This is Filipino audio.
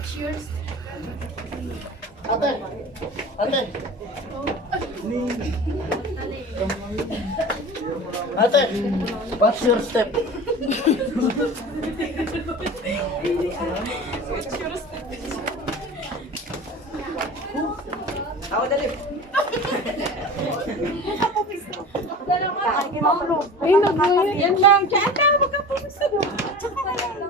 What's yours? Ate! Ate! Ate! What's your step? Ako dali. Ay, nag-uwi. Yan lang. Kaya ata, magkapumisan. Ako dali.